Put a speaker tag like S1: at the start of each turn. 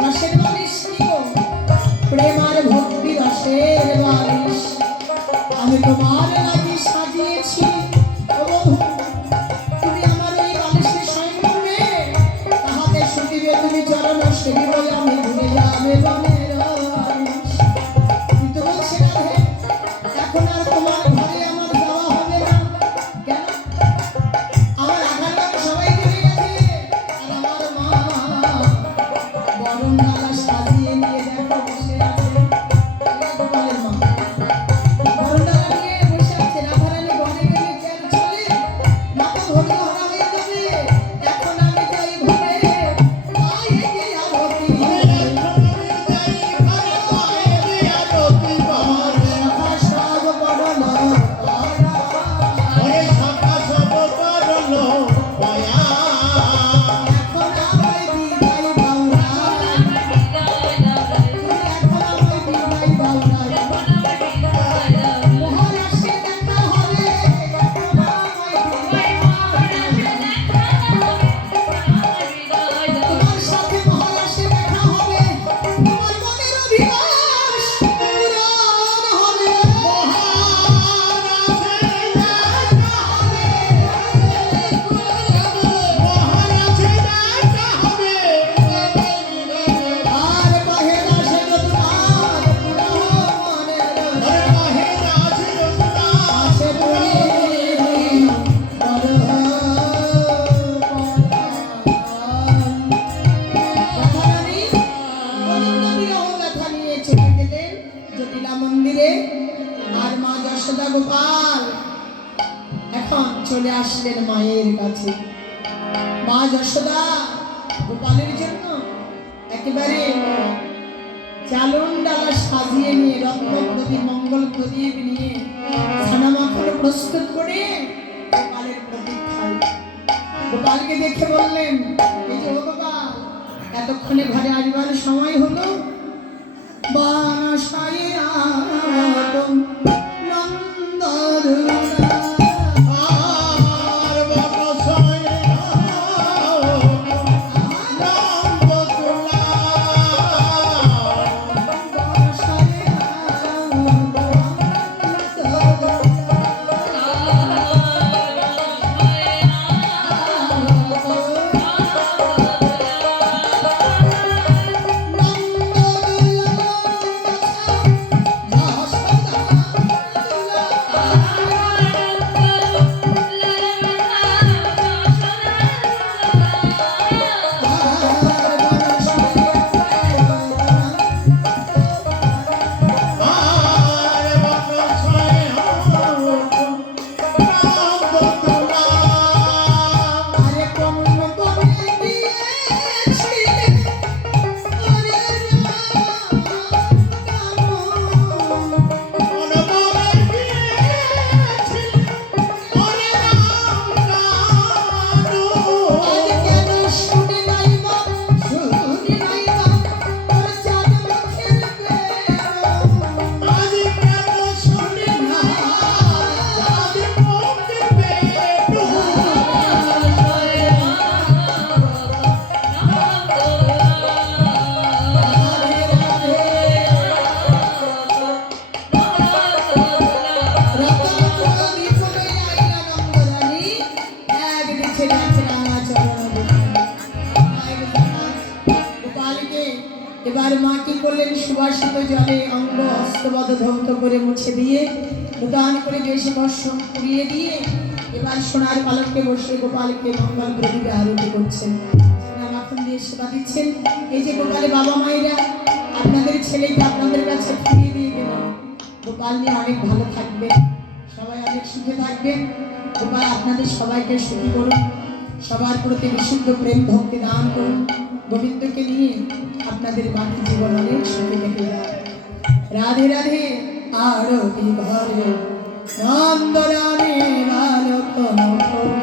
S1: রসের বালিশ নিব প্রেমার ভক্তি রসের বালিশ। আমি তোমার মন্দিরে আর মা যশোদা গোপাল। এখন চলে আসলেন মায়ের কাছে। মা যশোদা গোপালের জন্য একেবারে চালন ডালা সাজিয়ে নিয়ে রত্ন প্রদীপ মঙ্গল প্রদীপ নিয়ে সানা সানামাখন প্রস্তুত করে গোপালের প্রদীপ খাই গোপালকে দেখে বললেন, এই যে গোপাল, এতক্ষণে ঘরে আসবার সময় হলো। বা সায়াতম নন্দর এবার মা কি করলেন? সুবাসিত জলে অঙ্গ হস্তবদ ধৌত করে মুছে দিয়ে নূতন করে বেশ বর্ষ পুড়িয়ে দিয়ে, এবার সোনার পালককে বসে গোপালকে মঙ্গল প্রদীপে আরতি করছেন। দিয়ে সেবা দিচ্ছেন। এই যে বাবা আপনাদের ছেলেকে আপনাদের কাছে ফিরিয়ে দিয়ে গোপাল অনেক ভালো থাকবেন সবাই অনেক সুখে গোপাল, আপনাদের সবাইকে করুন। সবার প্রতি বিশুদ্ধ প্রেম, ভক্তি দান করুন। গোবিন্দকে নিয়ে আপনাদের বাকি জীবন অনেক সুখে কেটে রাধে রাধে, আরতি ঘরে নন্দ রানী বালক নখ